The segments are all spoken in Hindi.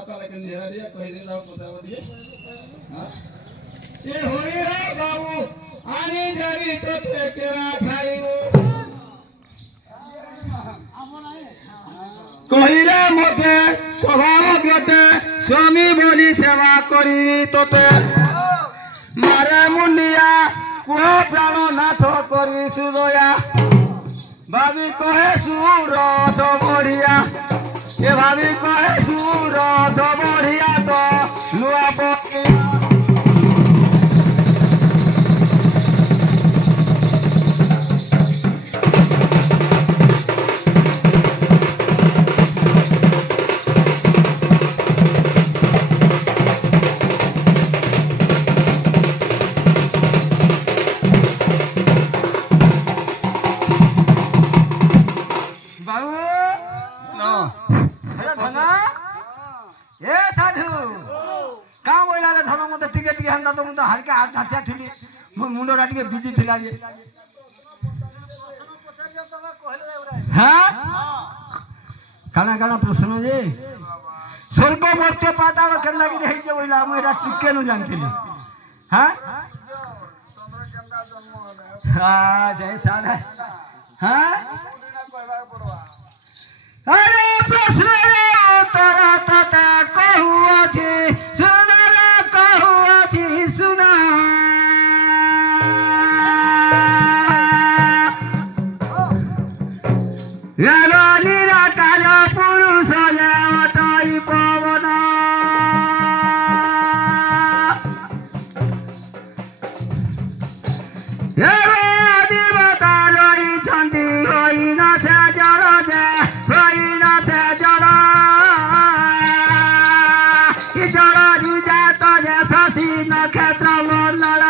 माता लेकिन निहरिया कहि दिन लाओ बतावतिए हां ये होई रे बाबू आनी जरी तो ते केरा खाइबो कहिले मते स्वभाव गते स्वामी बोली सेवा करी तोते मारे मुंडिया कुह प्राण नाथ करी सुदया भाभी कहे सुरथ बढ़िया ये भाभी कहे सुरथ बढ़िया तो नुआ पकी हल्का हाथ थी मुंडा टे बिजी थी हाँ काना काना प्रश्न जे स्वर्ग मर्त्य पाताल के लगी रही छे बोला मेरा टिके न जानती हाँ हाँ जय साला हाँ अरे प्रश्न उत्तर तथा कहू अछि सुनला कहू अछि सुना यालो निराकार पुरुष अतई पवन देवता रही छंती होई न से जड़ जे होई न से जड़ जड़ जात जे शशि नक्षत्र मंडल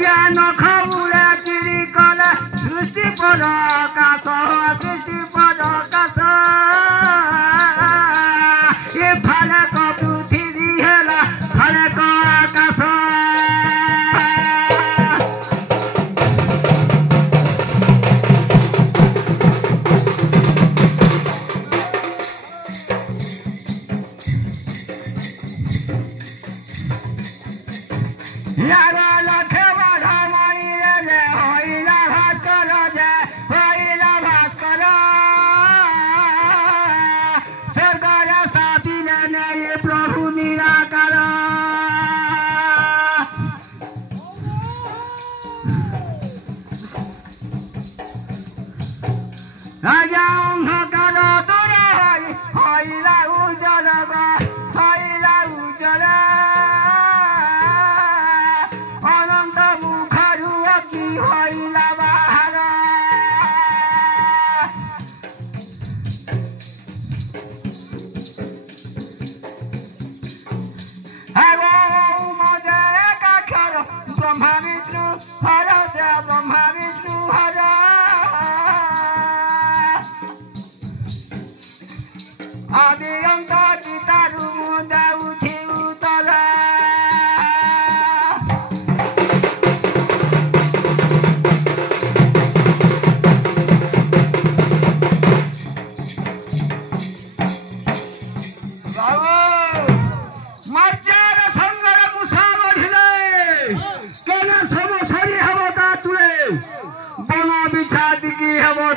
ज्ञान खबुरे चिरी कले सृष्टि पर आकाश सृष्टि पर आकाश ये फले पृथ्वी हेला फले आकाश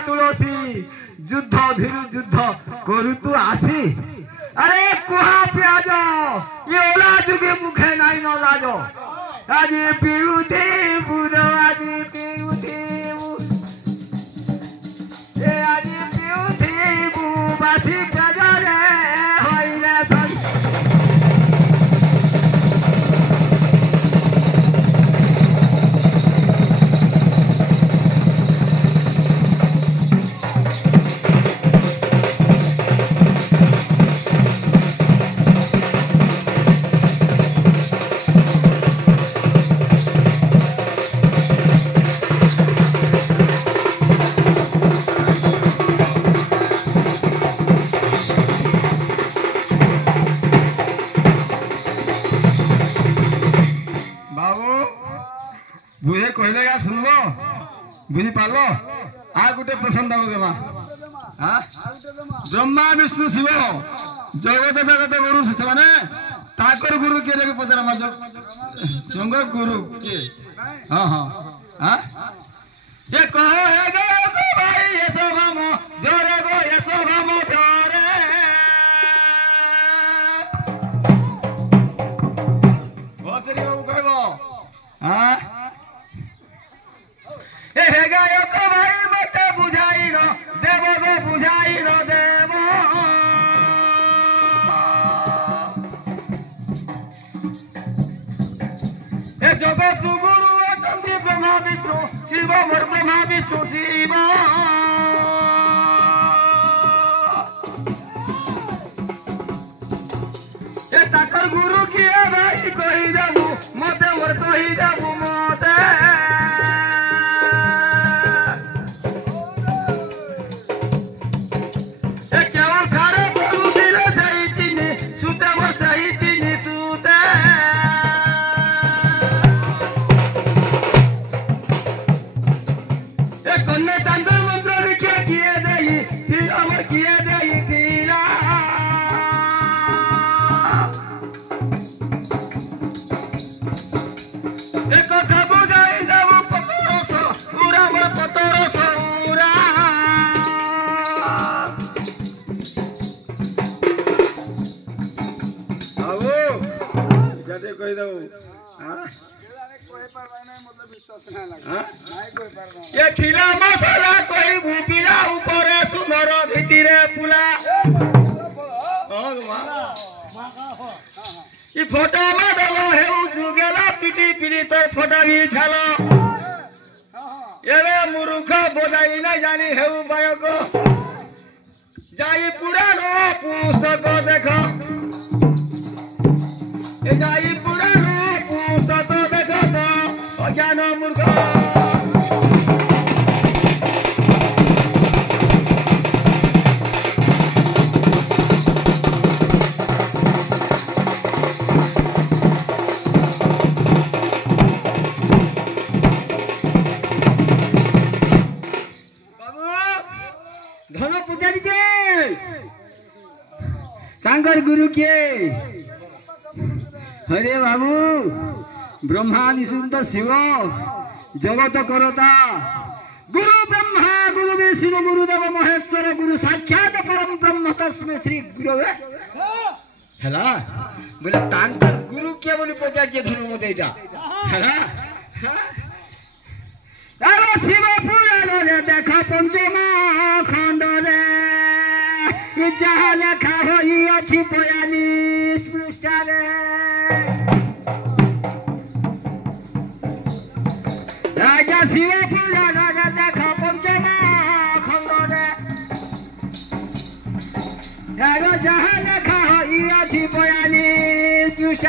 तुलसी युद्ध भीरु युद्ध करू तू आसी अरे कुहा प्याज ये ओला जुगे मुखे नहीं न लाजो आज पीउथे बुरो आज पीउथे ए आज पीउथे बु बासी प्याज रे होइले सन बुझी पालो आ गुटे प्रश्न दाव देमा हां ब्रह्मा विष्णु शिव जगत जगत गुरु से माने ताकर गुरु के रे पचरा माजो संग गुरु के हां हां हां ये कहो है गो भाई ये सब हम जोरे गो ये सब हम जोरे भोसरी बाबू कहबो हां ए हे गायो को भाई मते बुझाई न देव गो बुझाई न देव ए जगत गुरु अटंती ब्रह्मा विष्णु शिव मोर ब्रह्मा विष्णु शिव ए ताकर गुरु किए भाई कही जाबू मते मोर कही जाबू मते कही दो ये खिला मसाला कोई भूपिला ऊपर सुंदर भितरे पुला ये फोटो में दलो है जुगेला पिटी पिटी तो फोटो भी छालो ये मुरुख बोझाई न जानी है बायक जाई पुरानो पुस्तक देखो ए जाई पुरानो पुस्तक देखो तो अज्ञान मूर्ख गुरु के अरे बाबू ब्रह्मा विष्णु शिव जगत करता गुरु ब्रह्मा गुरु विष्णु गुरुदेव महेश्वर गुरु साक्षात परम ब्रह्म तस्मै श्री गुरवे हैला बोले तांकर गुरु के बोली पचार के धनु मते एटा हैला अरे शिव पुराण रे देखा पंचमा खंड रे जहाँ लेखा हो अच्छी बयालीस पृष्ठ राजा शिव पुराण देखा पंचमा खंड जहाँ लेखा हो अच्छी बयालीस पृष्ठ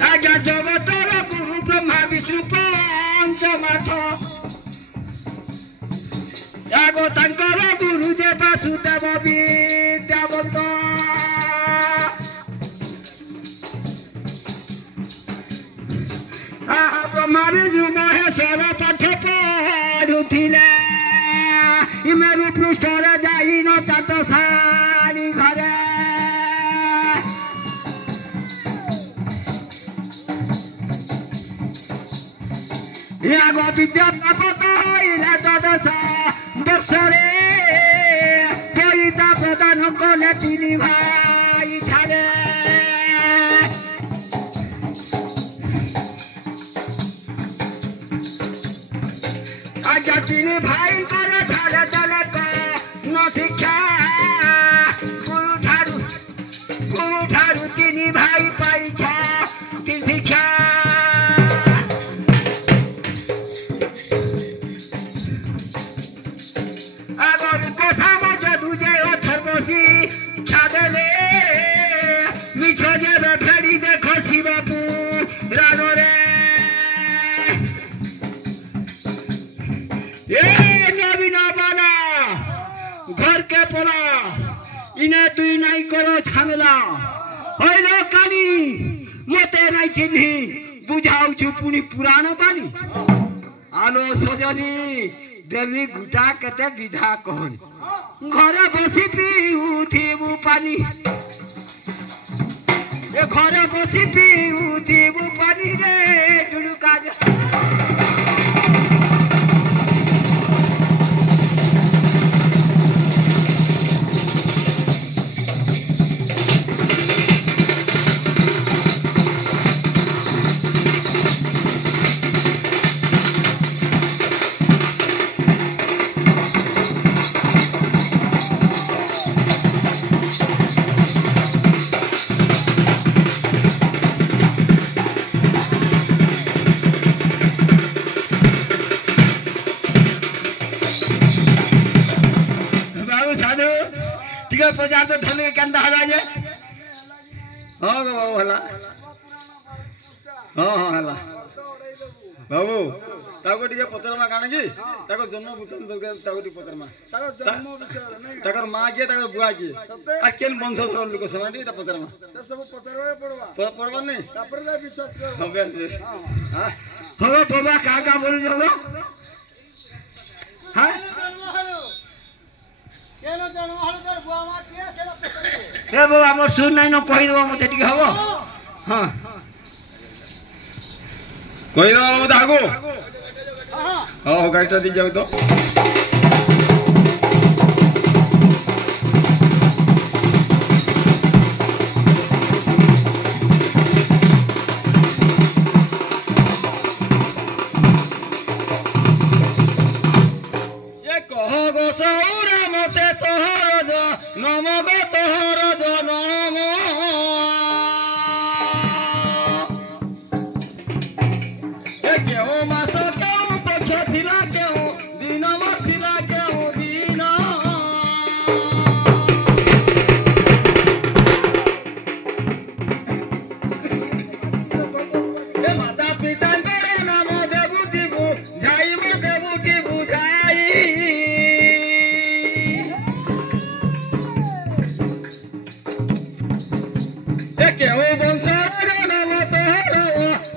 राजा जगतर गुरु ब्रह्मा विष्णु पंचमाथ यागो तंकर गुरुदेव वासुदेव विद्यावंत ब्रह्मा विष्णु महेश्वर पाठ पढ़ुथिले मेरु पृष्ठरे जाई न चाट सारी घरे यागो विद्या प्राप्त होइले द्वादश वर्षरे कविता प्रदान कले तीन भाई छाड़े आज तीन भाई करे छाड़े चले न शिक्षा गुरु ठारू तीन भाई पाई तीन शिक्षा घर के पोला इन्हें तु नहीं करो झमेला काली मते नहीं चिन्ही बुझाऊ छु पुनी पुराण बानी आलो सजनी देवी गुटा कते विधा कहन घरे बसी पिउथिबु पानी ए घरे बसी पिउथिबु पानी रे डुडुका पचार तो धले केंदा हला जे हां गो बाबू हला हां हां हला बाबू ताको टिके पचरमा काने की ताको जन्म बुतन दगे ताको टिके पचरमा ताको जन्म विषय नहीं ताकर मां के ताकर बुआ के आ केन वंशधर लोक समाडी ता पचरमा त सब पचरवे पड़वा नहीं तापर जा विश्वास कर हां हो बाबा का बोल जलो हां केनो जन्म हल कर बुआ मा के सेला पकड़े ए बाबा मोर सुन नहीं न कहि दबो मते टिके हबो हां कहि दबो मते आगो हां हां गाइसा दी जाऊ तो ये कहो गो सौरा मते तोहर ज नम गो तोहर ज नम ए केहू मास केहू पक्ष थिला केहू दिन मथिला केहू दिन ए माता पिता करे नाम देबु दिबु जाई मो देबु दिबु जाई केहू वंशधर नाम तोहर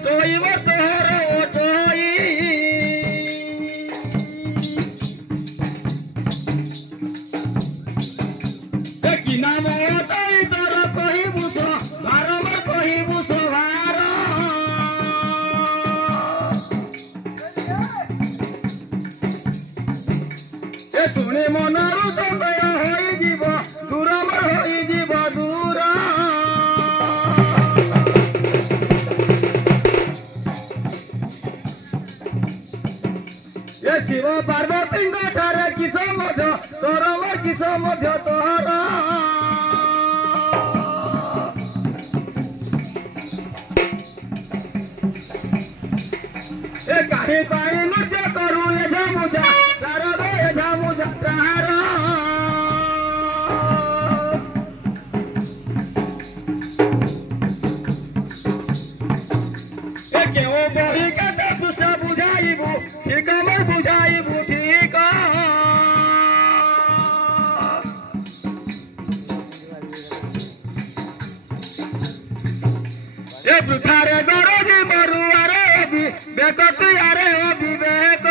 तोइब तोहर तोई कि नाम तोई तोर कहिबु सो बारंबार कहिबु सो भार ए शुणी मनरु संदेह होई जीव दूरमर होई जीव दूर ये शिव पार्वती ठारे किस मध्य तोर किस मध्य तोहर ए काहे पाई नृत्य करू ए झमुझा तार गो ए झमुझा तार ए केहू बही कते पुष्ट बुझाइबु ठीक मोर बुझाइबु ठीक ए वृथारे गरजी मरु आरे अभी बेकतु आरे अविवेक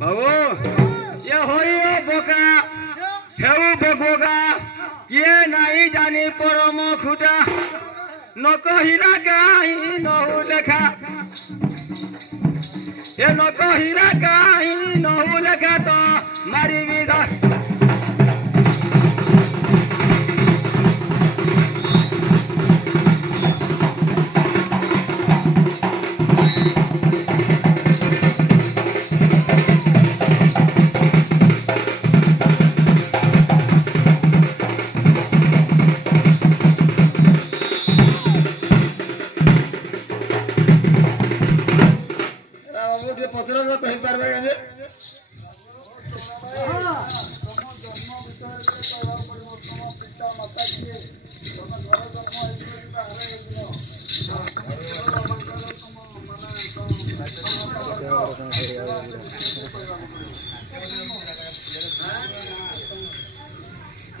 बाबू ये होई बोका हेउ बगोगा किए नहीं जानी परम खुटा न कहिला काई नहु लेखा ये न कहिला काई नहु लेखा तो मारी विदा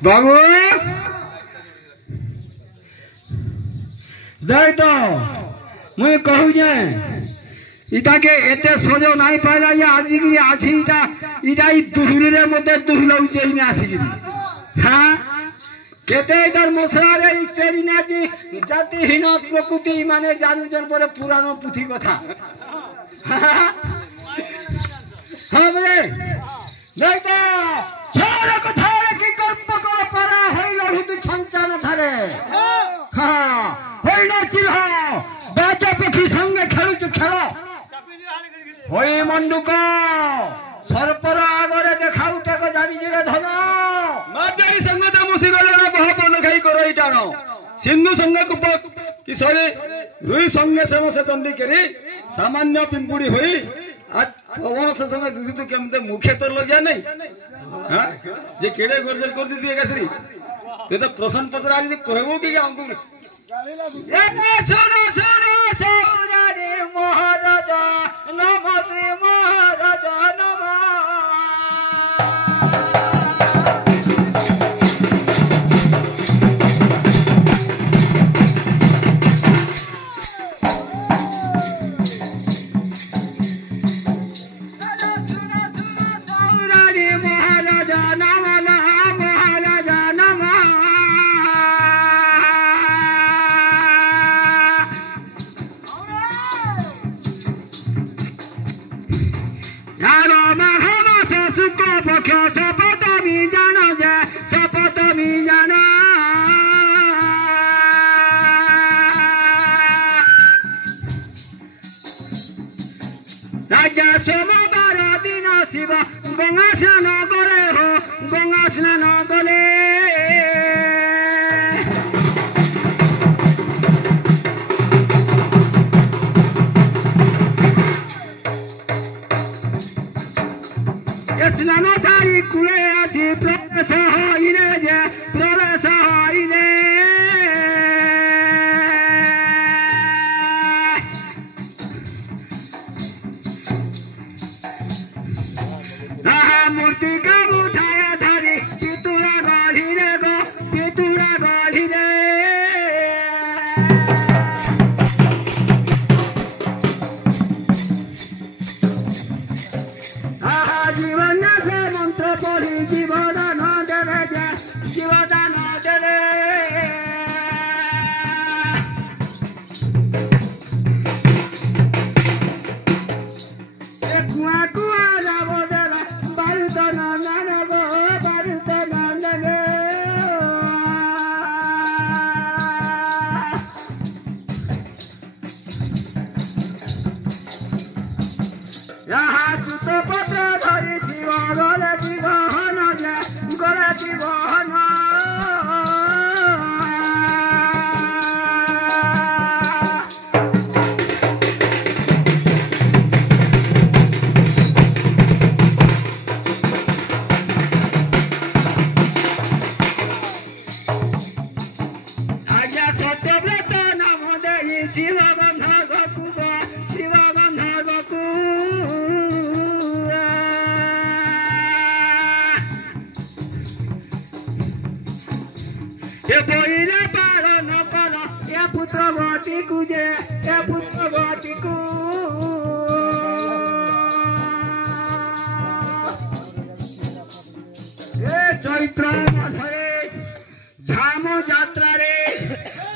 बाबू देख तो मुई कहू जे इटा के एते सोजो नहीं पाइला ये आजी गिरी आछी इटा इटा ई दुहली रे मते दुहलौ चेइने आसी गिरी हां केते इधर मसरा रे इस्तेरी नाची जातिहीन प्रकृति माने जानू जन पर पुरानो पुथी कथा हां बरे देख तो छोरा कथा रे की कर्म कर परा है लढु तु छंचन थारे हां होइनो चिल्ह बाचा पखी संगे खेलु छु खेल होई मंडुक सरपर आगरे देखाउ टेक जानी रे धन माजाई संगत मुसी गलना बहपन खाई करो इटानो सिंधु संग कुप किशोरी रुई संगे समसे दंडी करी सामान्य पिंपुड़ी होई आज पवन से समय दूसरी तो केमते मुखे तो लग जा नहीं हां जे केड़े गोरजल कर दी दिए कसरी ते तो प्रश्न पत्र आज कहबो कि हमको ए सुनो सुनो सौरानी महाराजा नमस्ते महाराजा नमः राजा सोमवार दिन शिव गंगा स्नान करे हो गंगा स्नान करे स्नान सारी कुले आसी प्रवेश हईने जे प्रवेश हईने मूर्ति का उठाया धरी पितुरा गढ़ी रे गो पितुरा गढ़ी रे जीवन से मंत्र पढ़ी जीवदान देवे जे जीवदान देवे कुआ कुआ जाब देला बारुद नंदन गो बारुद नंदन यहाँ सुत पत्र धरी शिव गले गहन गले गहन सत्यव्रत नाम दे शिव बंध गोकुल शिव बंध गोकुल ये बोइले पालन कर ये पुत्र गति कुजे ये पुत्र गति कु ये चैत्र मासरे झाम जात्रा रे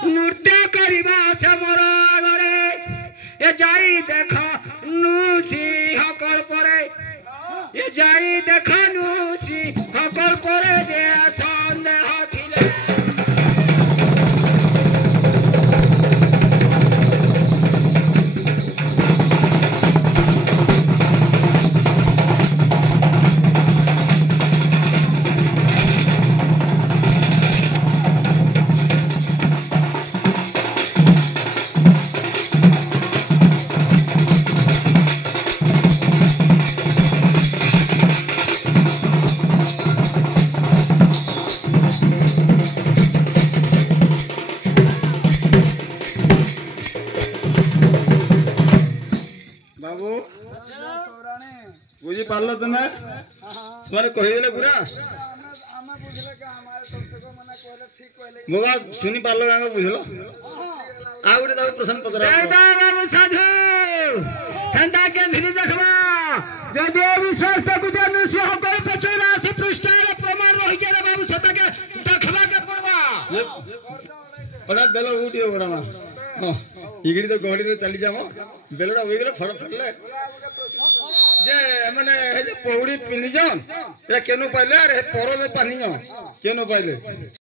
नृत्य करिबा से मोर आगरे ए जाई देख नुसी हकल परे ए जाई देख नुसी हकल परे जे संदेह थिले बुझी पार्ल तुम्हें तुम्हारे कहीदेले पूरा मोगा सुनी पार्ल बुझल आ गुटे दाऊ प्रश्न पकड़ा दादा बाबू साधु हेंता के धिरी देखबा जदि विश्वास तक जानु से होकर 85 पृष्ठ रे प्रमाण रहि जे रे बाबू सत के देखबा के पड़बा पड़ा बेलो उठियो बड़ा हां इगड़ी तो गोड़ी रे चली जामो बेलोडा होई गेलो फड़ फड़ले जे माने हे जे पौड़ी पिनि जन एरा केनु पाइले अरे परो जे पानी केनु पाइले